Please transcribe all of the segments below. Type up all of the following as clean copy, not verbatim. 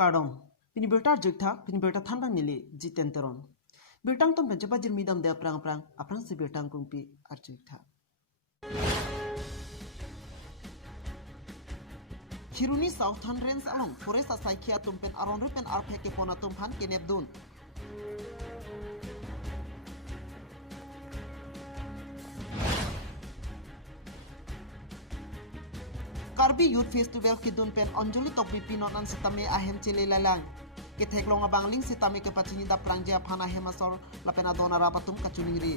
Kardom pini bertar jekta pini bertar thanbang nili jitenteron bertang tom pencoba jermidam de prang aprang si bertang kumpi arjekta Kiruni Southern Range along forest asaikia tumpen aron rupen arpeke pona tumpan kenebdun Karbi Youth Festival kidun pen onjoli tok bipinon an sitame ahem chile lalang ke theklong abangling sitame ke pachini da prangja phana hemasor lapena dona rapatum kachuningri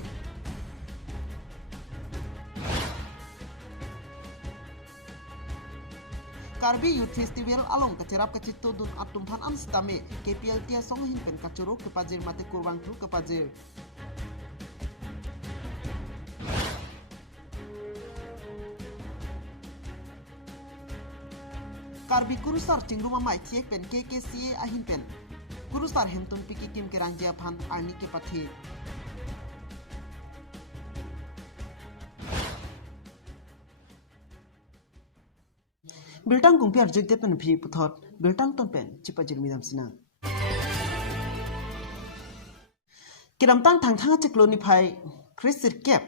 Karbi Youth Festival along kecerap kecito dun atumpan an sitame KPL tia song hin pen kacuro ke pajir mate kurwang tu ke pajir Karbi kurusar cingruma mai tiek pen KKCA ahin pen kurusar hemtum piki kim kerangja phan arni ke pathe Bertang kung piar jek pen phi puthot bertang ton pen chipajir midam sina Kiram tang thang thang chekloni phai Chrisir Cap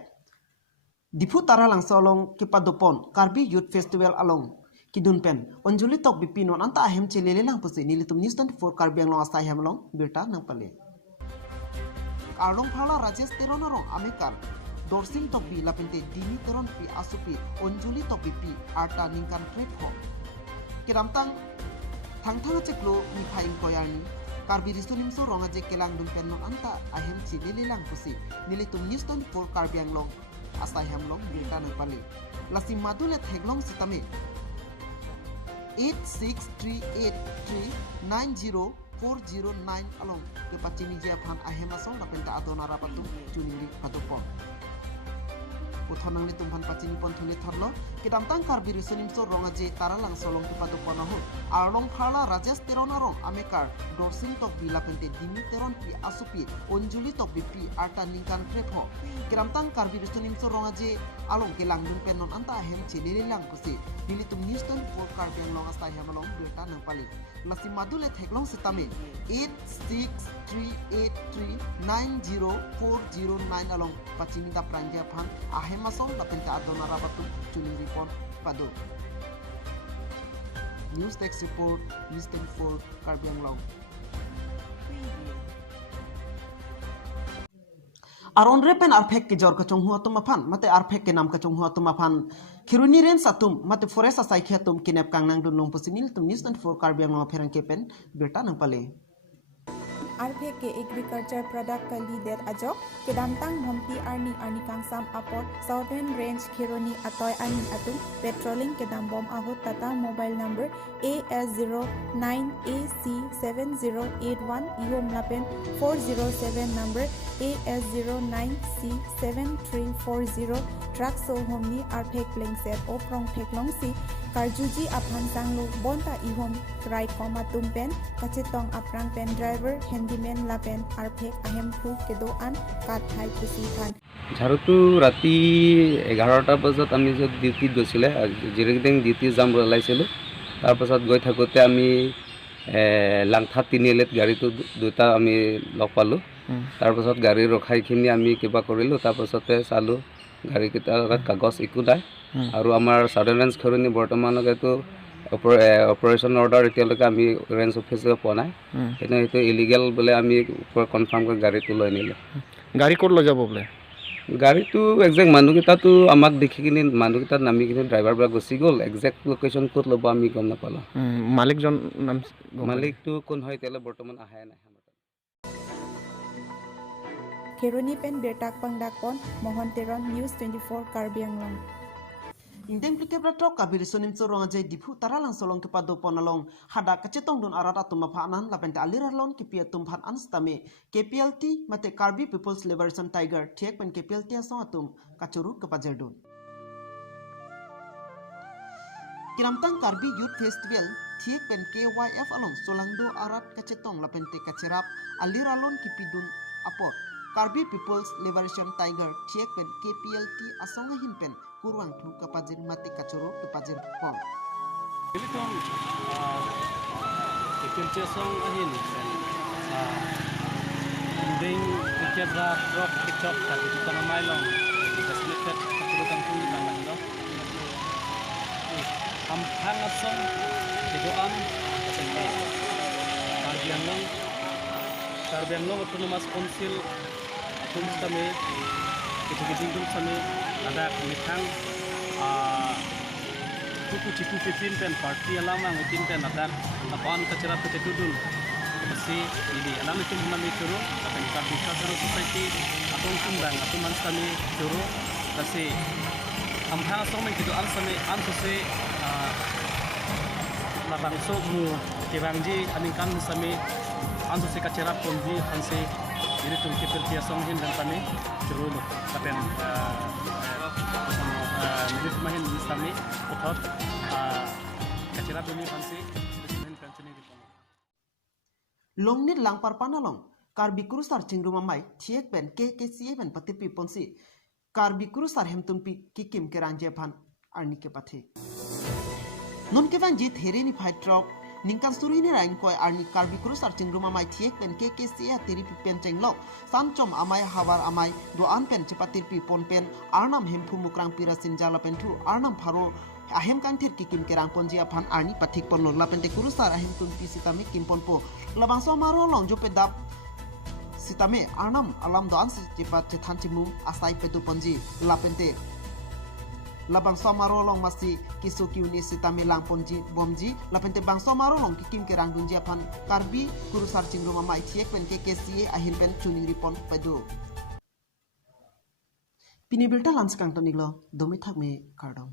Dipu tara lang solong kipadopon Karbi Youth Festival along Kidun pen onjuli tok bipinon anta ahem chelele lang pusi nilitum news 24 Karbi Anglong asai hamlong berta nang pale Arlong phala rajesh teronorong amikar dorsing tok bi lapente dini teron pi asupi onjuli tok bipi arta ningkan platform kiram tang thang cheklo ni phain koyarni Karbi risunim so ronga je kelang dun pen non anta ahem chelele lang pusi nilitum news 24 Karbi Anglong asai hamlong berta nang pale lasim madule theglong sitame 8638390409 along ke pachini jia phan ahema song lapenta adona rapatu juningri patopon Uthanang ni tumpan pachini pon thule thorlo kidam tang Karbi risonim so ronga je taralang solong ke patopon ho arlong phala rajesh teronarong amekar dorsing tok bila pente dimi teron pi asupi onjuli tok bipi arta ningkan prepho kidam tang Karbi risonim so ronga je along ke langdun penon anta ahem chelele lang kusi nilitum news 24 Karbi Anglong asai hamalong berta nang pali lasi madule theklong sitame 8638390409 along pachini da prangja phan ahema song lapenta adona rabatu tuning report padu news text report news 24 Karbi Anglong Aron repen arpek ke jor kachong huwa tumaphan mate arpek ke nam kachong huwa tumaphan Kiruni ren satum mate forest asai khiatum kinep kangnang dun long pusinil tum news 24 Karbi Anglong pherang kepen berta nang pale Arpek ke agriculture product ka leader ajok kedamtang momti arni kangsam apot Southern Range Kironi atoy anin atum patrolling kedambom ahut tata mobile number AS09AC7081 ihom lapen 407 number AS09C7340 truck so homni arpek lengset oprong teklong si Karjuji aphan sanglo bonta ihom krai koma tumpen kachetong aprang pen driver handyman lapen arpek ahem thu kedo an kat thai pusi than ঝাৰুটো ৰাতি 11টা বজাত আমি যে ডিউটিত গৈছিলে জিৰেগিং ডিউটি যাম ওলাইছিলোঁ তাৰপাছত গৈ থাকোঁতে আমি লাংথা তিনিআলিত গাড়ীটো দুটা আমি লগ পালোঁ তাৰপাছত গাড়ী ৰখাইখিনি আমি কিবা কৰিলোঁ তাৰপাছতে চালোঁ গাড়ীকেইটাৰ কাগজ একো নাই আৰু আমাৰ সাউদাৰ্ণ ৰেঞ্জ খৰণি বৰ্তমানলৈকেতো অপাৰেশ্যন অৰ্ডাৰ এতিয়ালৈকে আমি ৰেঞ্জ অফিচে পোৱা নাই সেইটো ইলিগেল বোলে আমি কনফাৰ্ম কৰি গাড়ীটো লৈ নিলোঁ গাড়ী ক'ত লৈ যাব বোলে গাড়ীটো একজেক্ট মানুহকেইটাতো আমাক দেখি কিনে মানুহকেইটাত নামি কিনে ড্ৰাইভাৰবিলাক গুচি গ'ল একজেক্ট লোকেশ্যন ক'ত ল'ব আমি গম নাপালোঁ মালিকজন নাম মালিকটো কোন হয় এতিয়ালৈ বৰ্তমান আহাই নাই Kironi pen bertak pangdakpon mohon teron news 24 Karbi Anglong Indem plike bratok Karbi risonim so ronga jai dipu taralang solong ke pado ponalong hada kacetong don arata tumaphanan lapenta aliralon ke pia tumphan anstame KPLT mate Karbi People's Liberation Tiger thiek pen KPLT asong atum kachuru ke pajerdun Kiramtang Karbi Youth Festival thiek pen KYF along solangdo arat kacetong lapente kacerap aliralon ke pidun apot Karbi People's Liberation Tiger thiek pen KPLT asong hinpen kurwang thu kapajin mati kachoro kapajin pon Jadi tuh Kipil song ahin ding kebra rock tiktok tapi kita namai long desletet keturutan kulit tangan lo am hangat song kedoan kesentai Karbi Anglong autonomous council atum kami kita kami ada mitang tuku ciku pipin pen parti alama ngitin pen ada apaan kecerap ketudul masih ini alam itu kami turu akan Karbi society atau kumbang atau mans kami turu masih amhang song itu ansame ansose labang so mu kibangji aningkan sami ansose kecerap ponji anse ini tuh kipil song hin dan kami turu katen Milis mahin sami utot kacira bumi fansi mahin pensioni di kono. Long nit lang parpana long Karbi kurusar cingruma mai thiek pen ke ben patipi ponsi Karbi kurusar hemtumpi kikim kerang jepan arni ke pathe. Non ke van jit hereni fight drop ningkan surini rain koi arni Karbi kurusar cingruma mai thiek pen ke teri pi pen cenglok samchom amai hawar amai doan pen cepatir pi pon pen arnam hempu mukrang pirasin jala pen tu arnam pharo ahem kanthir kikim kerang ponji aphan arni pathik pon la pen te kurusar ahem tumpi sitame kimpon po labang so maro long jope dap sitame arnam alam doan se cepat cethan cimu asai petu ponji la pen te labang somaro long masi kisu kiuni sitame lang ponji bomji lapente bang somaro long kikim kerang dunji aphan Karbi kurusar cingruma mai thiek pen ke ahil pen chuning ripon pedu pini bilta lans kang toniglo domi thakme kardom